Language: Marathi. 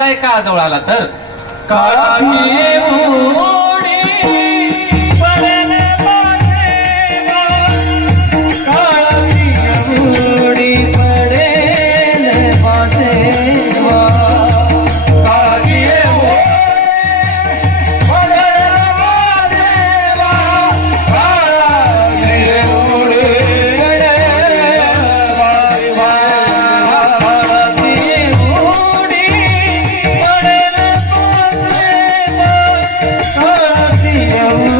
काय आला तर? काळाची Oh.